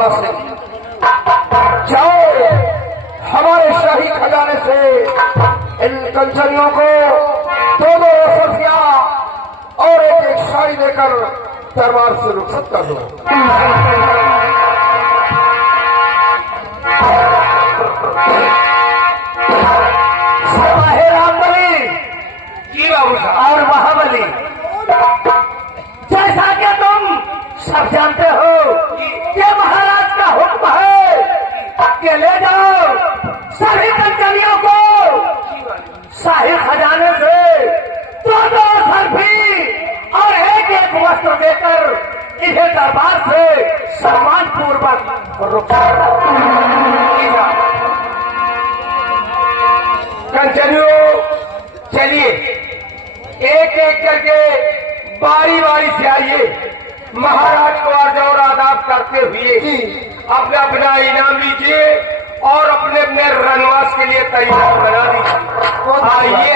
ज्वाला से जाओ हमारे शाही खजाने से इन कंचनियों को दो सफिया और एक शाही देकर दरबार से रुखसत कर दो। और महाबली, जैसा कि तुम सब जानते हो कि महाराज का हुक्म है कि ले जाओ सभी कंचनियों को शाही खजाने से दो सर्फी और एक वस्त्र देकर इन्हें दरबार से सम्मान पूर्वक रुखसत। कंचनियों चलिए एक एक करके बारी बारी से आइए, महाराज को अर्ज और आदाब करते हुए अपना अपना इनाम लीजिए और अपने अपने रनवास के लिए तैयार बना दीजिए। आइए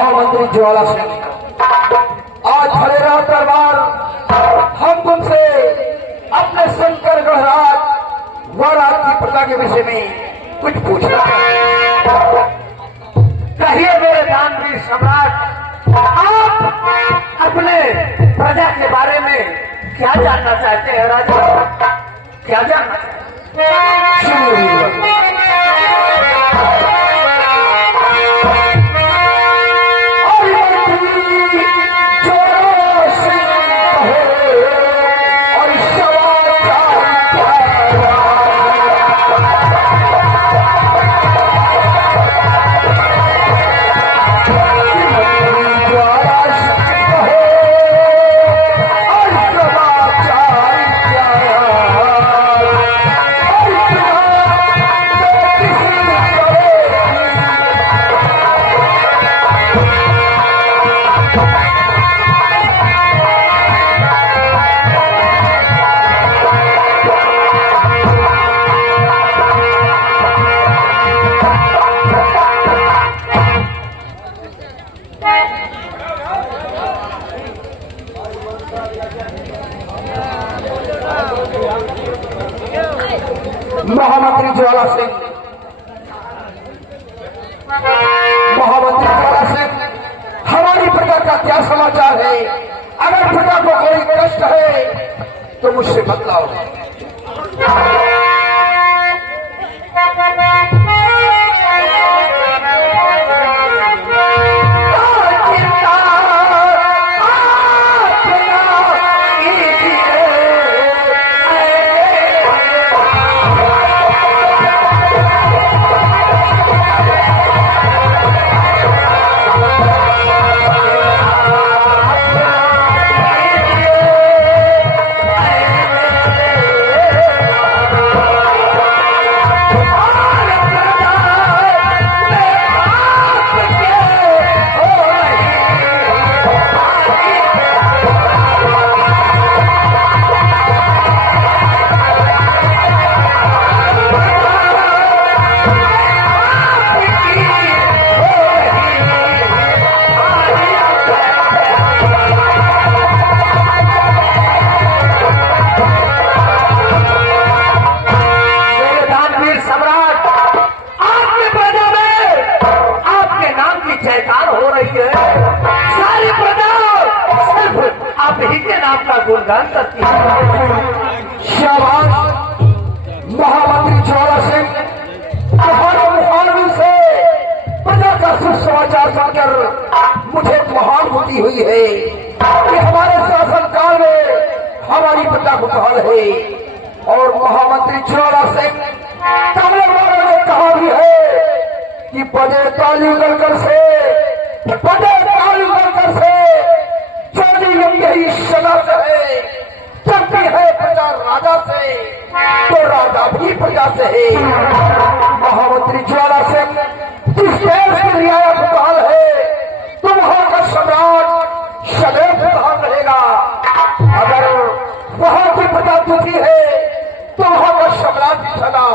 हमारे ज्वाला से आज हरेरा दरबार हम तुमसे अपने शंकर गढ़राज व राज की प्रजा के विषय में कुछ पूछना चाहते। कहिए मेरे दानवीर सम्राट, आप अपने प्रजा के बारे में क्या जानना चाहते हैं? राजा क्या जानना चाहते हैं? महामंत्री ज्वाला सिंह, महामंत्री ज्वाला सिंह, हमारी प्रजा का क्या समाचार है? अगर प्रजा को कोई कष्ट है तो मुझसे बतलाओ। गुणगान करती है। शाबाश महामंत्री ज्वाला सिंह, तुम्हारे मुखारबिन से प्रजा का सुसमाचार सुनकर मुझे महानुभूति हुई है कि हमारे शासन काल में हमारी प्रजा को कहा है। और महामंत्री ज्वाला सिंह, कमले वालों ने कहा भी है कि बड़े ताली लड़कर से यही सदा है, चलती है प्रजा राजा से तो राजा भी प्रजा से है। महामंत्री ज्वाला सिंह, जिस देश की रियायत बहाल है तो वहां का सम्राट सदैव बहाल रहेगा। अगर वहां की प्रजा दुखी है तो वहां का सम्राट भी सदा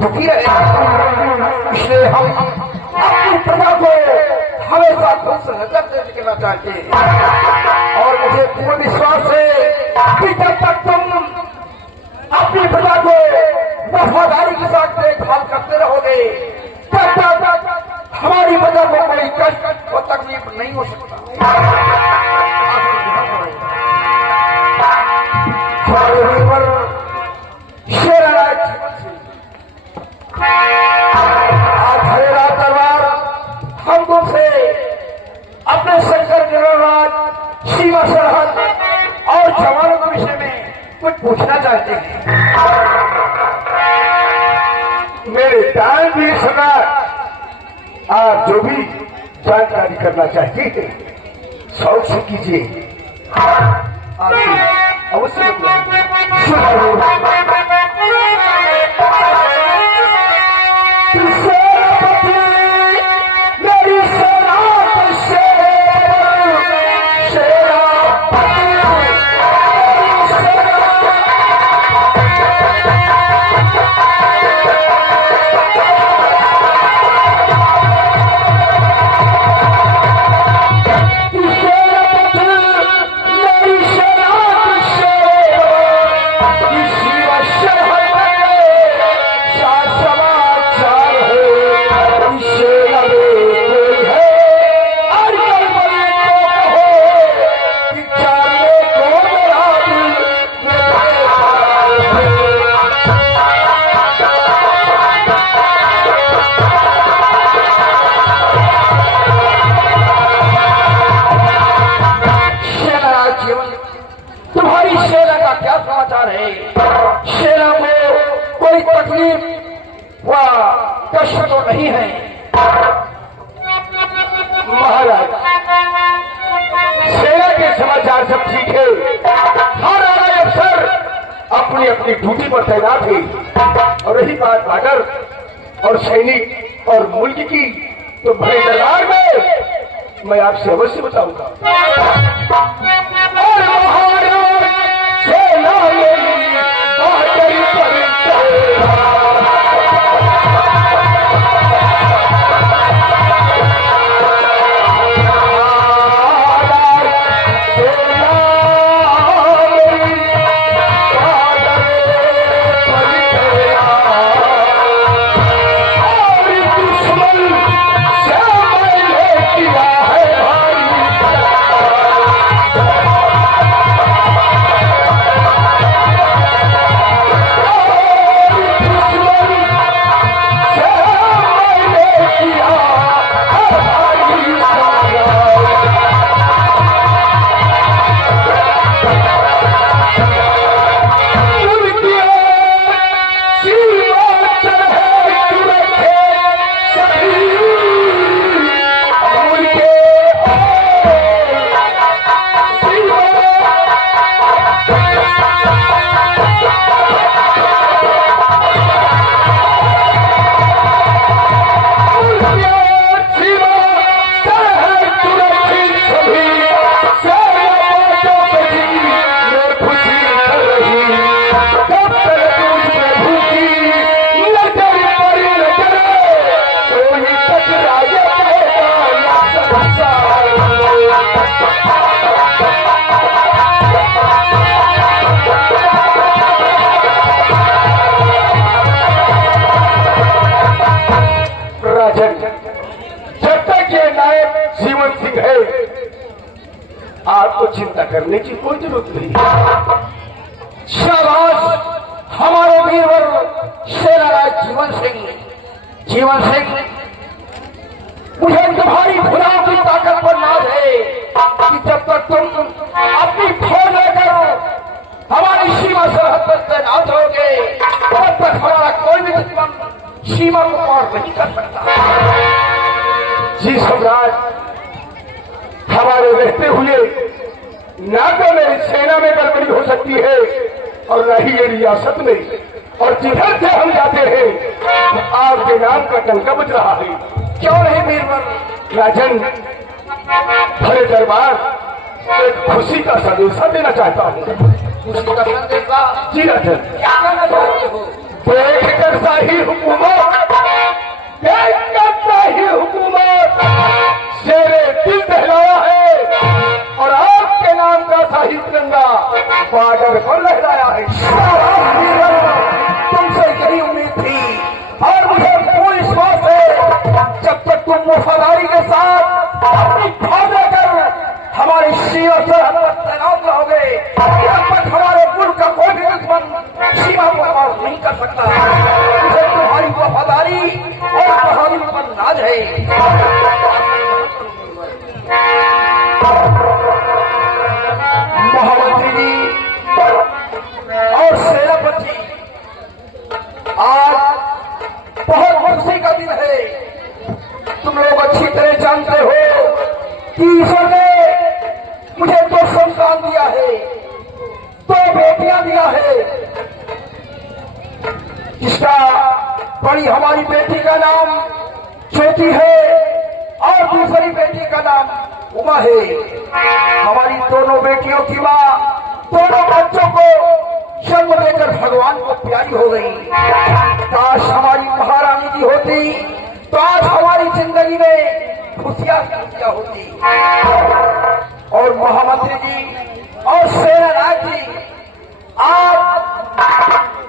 दुखी रहेगा। इसलिए हम अपनी प्रजा को हमेशा खुश नजर से निकलना चाहते हैं। और मुझे पूर्ण विश्वास है कि जब तक तुम अपनी प्रजा को वफादारी के साथ देखभाल करते रहोगे तब तक हमारी प्रजा को कोई कष्ट और तकलीफ नहीं हो सकता। हमारे वीर शेराराज आज हरेरा तलवार हम तुमसे अपने शंकर गिरराज, सीमा सरहद और जवानों के विषय में कुछ पूछना चाहते हैं। मेरे दान भी सुना, आप जो भी जानकारी करना चाहते हैं शौक से कीजिए। आपसे अवश्य तुम्हारी सेना का क्या समाचार है? सेना को कोई तकलीफ व कष्ट तो नहीं है? महाराज, सेना के समाचार सब ठीक है। हर आए अफसर अपनी अपनी ड्यूटी पर तैनात है। और रही बात बॉर्डर और सैनिक और मुल्क की, तो बड़े दरबार में मैं आपसे अवश्य बताऊंगा। चिंता करने की कोई जरूरत नहीं। शाबाश हमारे वीरवर सेनाराज जीवन सिंह, मुझे तुम्हारी भुजाओं की ताकत पर नाज है कि जब तक तुम अपनी फौज लेकर हमारी सीमा सरहद पर तैनात होगे तब तक हमारा कोई भी दुश्मन सीमा को पार नहीं कर सकता। जी सम्राट, हमारे रहते हुए ना तो मेरी सेना में गड़बड़ी हो सकती है और न ही ये रियासत में, और जिधर से हम जाते हैं तो आपके नाम का डंका बज रहा है। क्यों नहीं वीरवर? राजन, भले दरबार एक खुशी का संदेशा देना चाहता हूँ। खुशी का संदेशा? जी राजन। क्या कहना चाहते हो? देखकर शाही हुकूमत, देखकर शाही हुकूमत शेरे दिल दहलाया है और आपके नाम का शाही तिरंगा बॉर्डर पर लहराया है। तुमसे यही उम्मीद थी और मुझे पूरी विश्वास है जब तक तुम वफादारी के साथ अपनी फौज लेकर हमारी सीमा सरहद पर तैनात रहोगे तब तक हमारे मुल्क का कोई भी दुश्मन सीमा को पार नहीं कर सकता। मुझे तुम्हारी वफादारी और बहादुरी पर नाज है। महामंत्री जी और सेनापति, आज बहुत खुशी का दिन है। तुम लोग अच्छी तरह जानते हो कि ईश्वर ने मुझे 2 संतान दिया है, 2 बेटियां दिया है, जिसका बड़ी हमारी बेटी का नाम ज्योति है और दूसरी बेटी का नाम उमा है। हमारी दोनों बेटियों की मां दोनों बच्चों को जन्म देकर भगवान को प्यारी हो गई। काश हमारी महारानी जी होती तो आज हमारी जिंदगी में खुशियां होती। और महामंत्री जी और सेनानायक जी, आज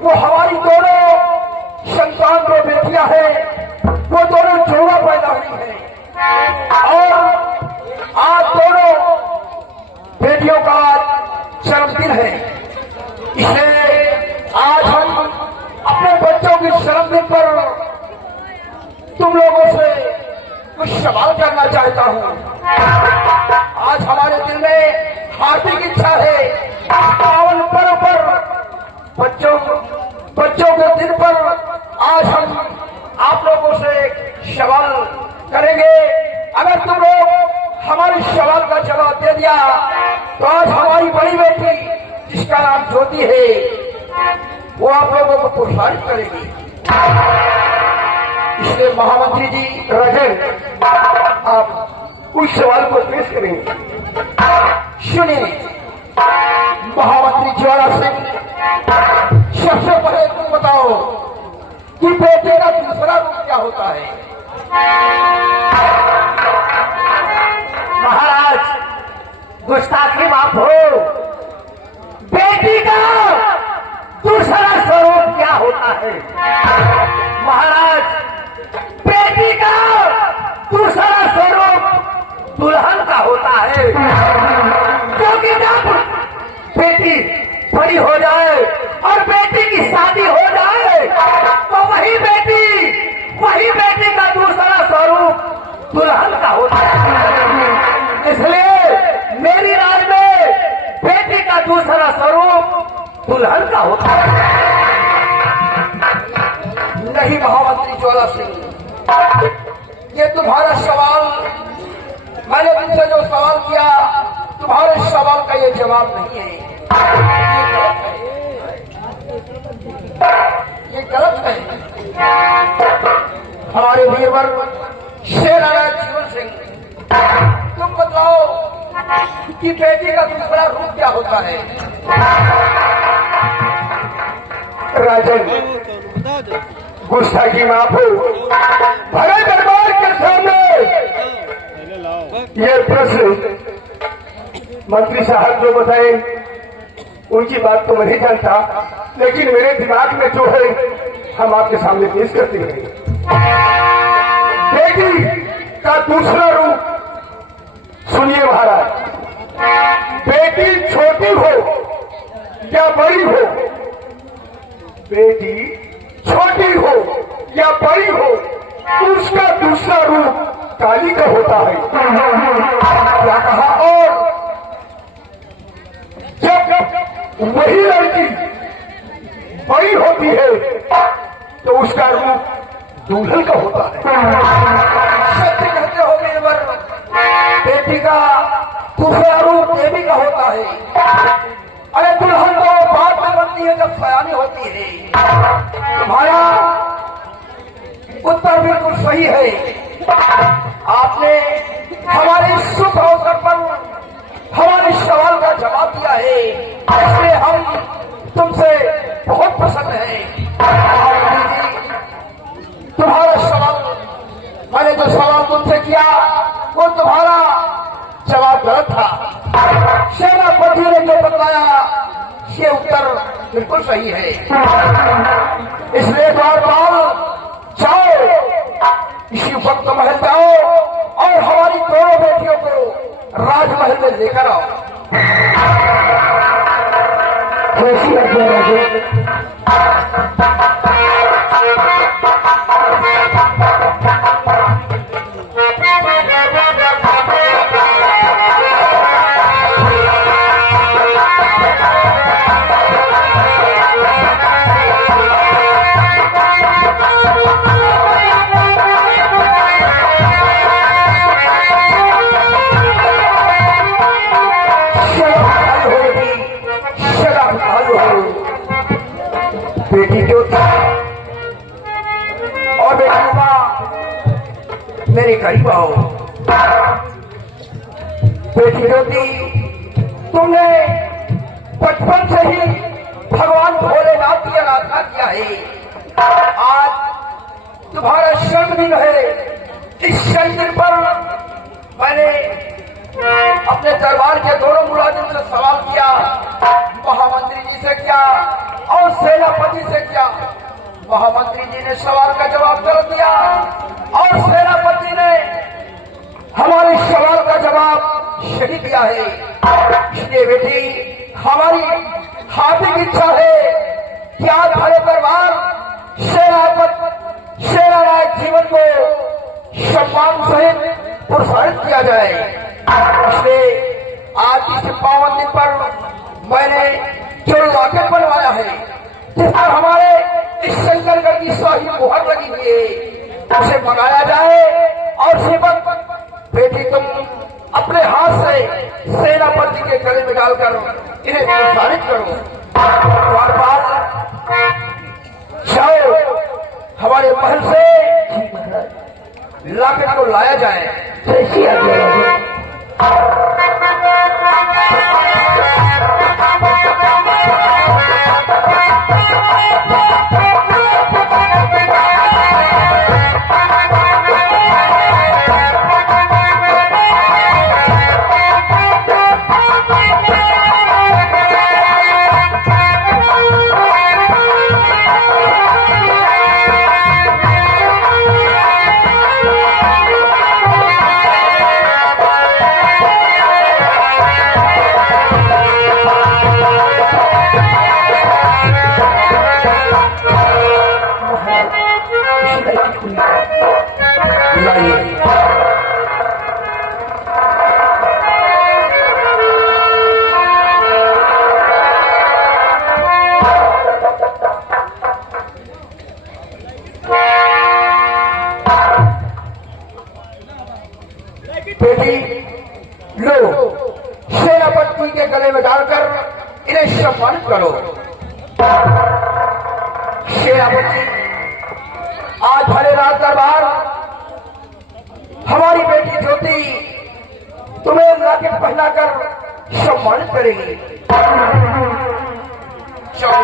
वो हमारी दोनों संतान जो बेटियां हैं वो दोनों जुड़वा पैदा हुई है और आज दोनों बेटियों का जन्मदिन है। इसलिए आज हम अपने बच्चों की जन्मदिन पर तुम लोगों से कुछ सवाल करना चाहता हूँ। आज हमारे दिल में हार्दिक इच्छा है पावन पर्व पर बच्चों के दिन पर आज हम आप लोगों से एक सवाल करेंगे। अगर तुम लोग हमारे सवाल का जवाब दे दिया तो आज हमारी बड़ी बेटी जिसका नाम ज्योति है वो आप लोगों को प्रोत्साहित करेगी। इसलिए महामंत्री जी, राजन, आप उस सवाल को पेश करेंगे। सुनिए महामंत्री ज्वाला सिंह, सबसे पहले तुम बताओ कि बेटे का दूसरा रूप क्या होता है? महाराज, गुस्ताखी माफ हो। बेटी का दूसरा स्वरूप क्या होता है? महाराज, बेटी का दूसरा स्वरूप दुल्हन का होता है, क्योंकि जब बेटी बड़ी हो जाए और बेटी की शादी हो जाए तो वही बेटी का दूसरा स्वरूप दुल्हन का होता है। इसलिए मेरी राय में बेटी का दूसरा स्वरूप दुल्हन का होता है। नहीं महामंत्री ज्वाला सिंह, ये तुम्हारा सवाल, मैंने तुमसे जो सवाल किया तुम्हारे सवाल का ये जवाब नहीं है। ये गलत है। हमारे वीरवर सेनानायक जीवन सिंह, तुम बताओ कि बेटी का दूसरा रूप क्या होता है? राजन, गुस्ताखी माफ हो। भरे दरबार के सामने ये प्रश्न मंत्री साहब जो बताए उनकी बात तो मैं नहीं जानता, लेकिन मेरे दिमाग में जो है हम आपके सामने पेश करते हैं। बेटी का दूसरा रूप सुनिए महाराज। बेटी छोटी हो या बड़ी हो, बेटी छोटी हो या बड़ी हो, उसका दूसरा रूप काली का होता है। क्या कहा? और जब वही लड़की बड़ी होती है तो उसका रूप दूल्हन का होता है। सत्य कहते हो मेवर, बेटी का दूसरा रूप देवी का होता है। अरे दुल्हन तो बाद में बनती है जब सयानी होती है। तुम्हारा उत्तर बिल्कुल सही है। आपने हमारे शुभ अवसर पर हमारे सवाल का जवाब दिया है, इसलिए हम तुमसे बहुत प्रसन्न हैं। तुम्हारा सवाल, मैंने जो सवाल तुमसे किया वो तुम्हारा जवाब गलत था। सेनापति ने जो बताया ये उत्तर बिल्कुल सही है। इसलिए द्वारपाल जाओ, इसी वक्त महल जाओ और हमारी दोनों बेटियों को राजमहल में लेकर आओ। कैसी आज्ञा राजे? बेटी ज्योति और बेटी उमा, मेरे करीब आओ। बेटी ज्योति, तुमने बचपन से ही भगवान भोलेनाथ की आराधना किया है। आज तुम्हारा जन्मदिन है। इस जन्मदिन पर मैंने अपने दरबार के दोनों मुलाजिम से सवाल किया, महामंत्री जी से किया और सेनापति से किया। महामंत्री जी ने सवाल का जवाब गलत दिया और सेनापति ने हमारे सवाल का जवाब सही दिया है। इसलिए बेटी, हमारी हार्दिक इच्छा है कि आज हमारे दरबार सेनानायक जीवन को सम्मान सहित प्रोत्साहित किया जाए। इसलिए आज इस पावन दिन पर मैंने जो लॉकेट बनवाया है, जिस पर हमारे इस शंकरगढ़ की शाही मुहर लगी हुई है, उसे मंगाया जाए और सेवक बेटी तुम अपने हाथ से सेनापति के गले में डालकर इन्हें प्रोत्साहित करो। द्वारपाल जाओ, हमारे महल से लॉकेट को लाया जाए। कैसी आज्ञा राजे? बेटी लो, सेनापति के गले में डालकर इन्हें सम्मानित करो। सेनापति, आज भले रात दरबार हमारी बेटी ज्योति तुम्हें लॉकेट पहनाकर सम्मानित करेगी। चलो।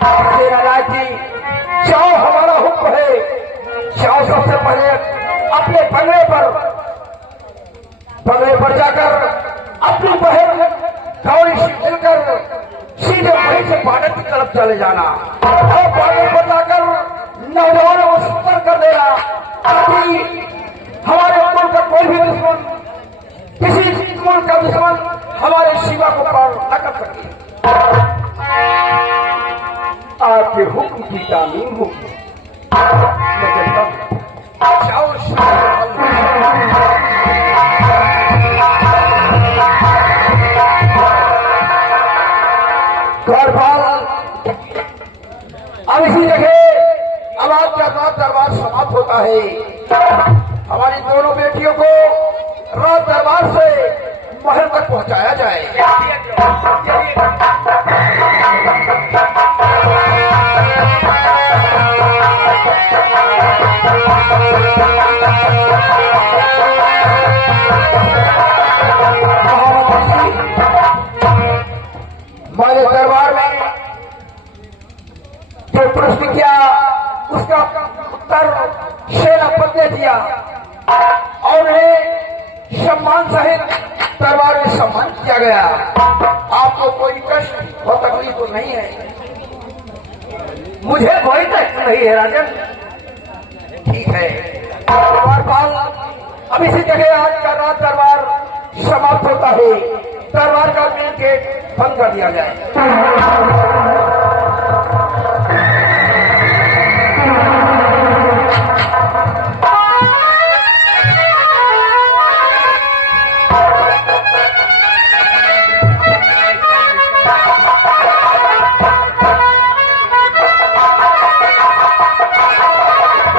सेनाराज जी, जाओ, हमारा हुक्म है। जाओ, सबसे पहले अपने बंगले पर जाकर अपनी बहन गौरी से मिलकर सीधे वहीं से बाडर की तरफ चले जाना और बाडर पर जाकर नौजवानों को सतर्क कर देना ताकि हमारे मुल्क का कोई भी दुश्मन, किसी मुल्क का दुश्मन हमारे शिवा को पार न कर सके। आपके हुक्म की तामीम होगी। मैं कहता हूं, जाओ द्वारपाल, अब इसी जगह अब आपका रात दरबार समाप्त होता है। हमारी दोनों बेटियों को रात दरबार से महल तक पहुंचाया जाए। हमारे दरबार में जो प्रश्न किया उसका उत्तर सेनापति ने दिया और उन्हें सम्मान सहित दरबार में सम्मान किया गया। आपको कोई कष्ट और तकलीफ तो नहीं है? मुझे कोई कष्ट नहीं है राजन। ठीक है द्वारपाल, अब इसी जगह आज का रात दरबार समाप्त होता है। दरबार का मेन गेट बंद कर दिया जाए।